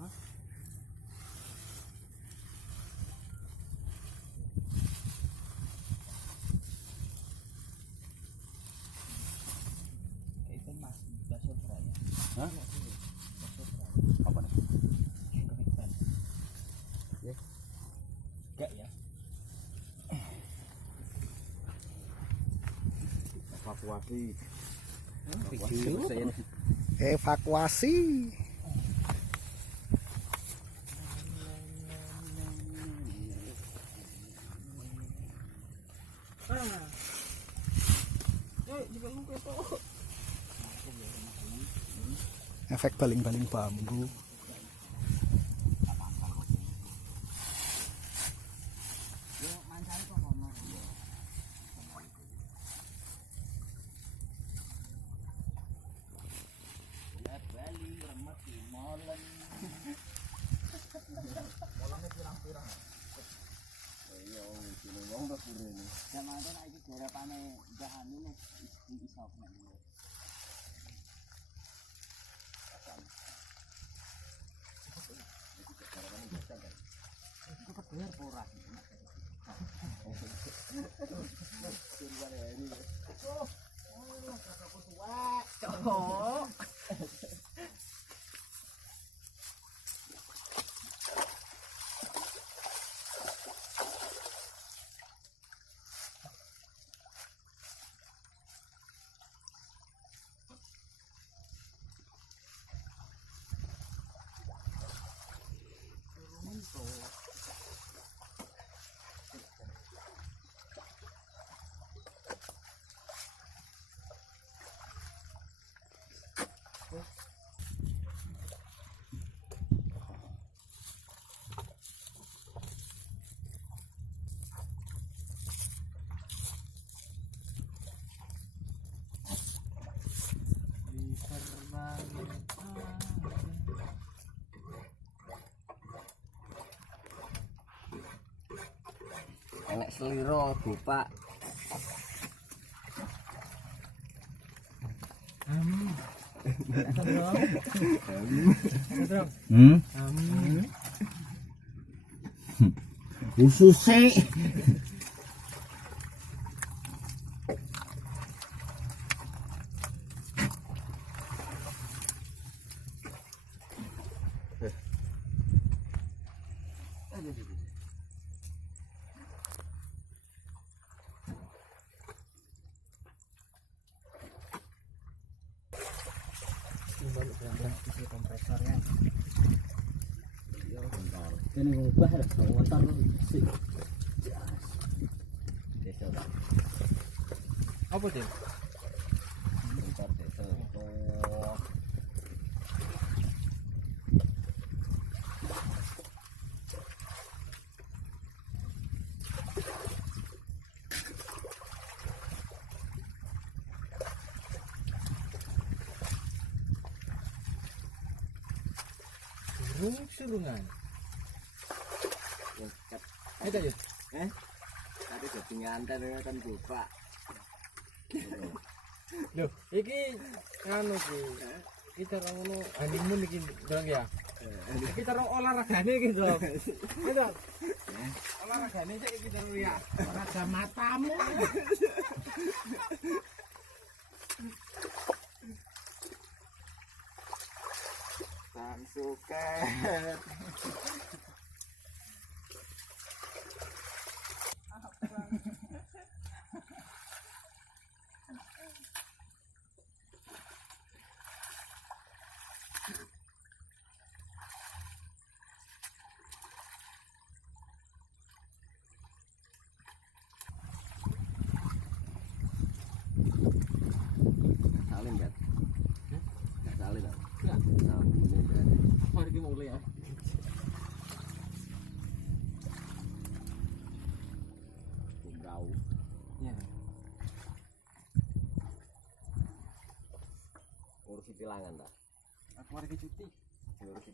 Hah? Apa nih? Enggak ya. Evakuasi. Evakuasi. Efek baling-baling bambu. Enek seliro Bapak. Khususnya Kompresornya. Ini ngubah ada motor sih. Apa dia? Motor desa. Surungan. Ada ya? Tadi jadi ngantar kan Bapak. Loh, iki anu ki. Kita ngono honeymoon iki, Dong ya. Kita ro olahragane iki, Dong. Ayo. Olahragane sik iki terus ya. Olahraga matamu. Suket. Salim kan? Enggak salim kan? Enggak. Mari kita mulai ya. Bau. Ya. Urus tilangan dah. Aku lagi cuti. Urus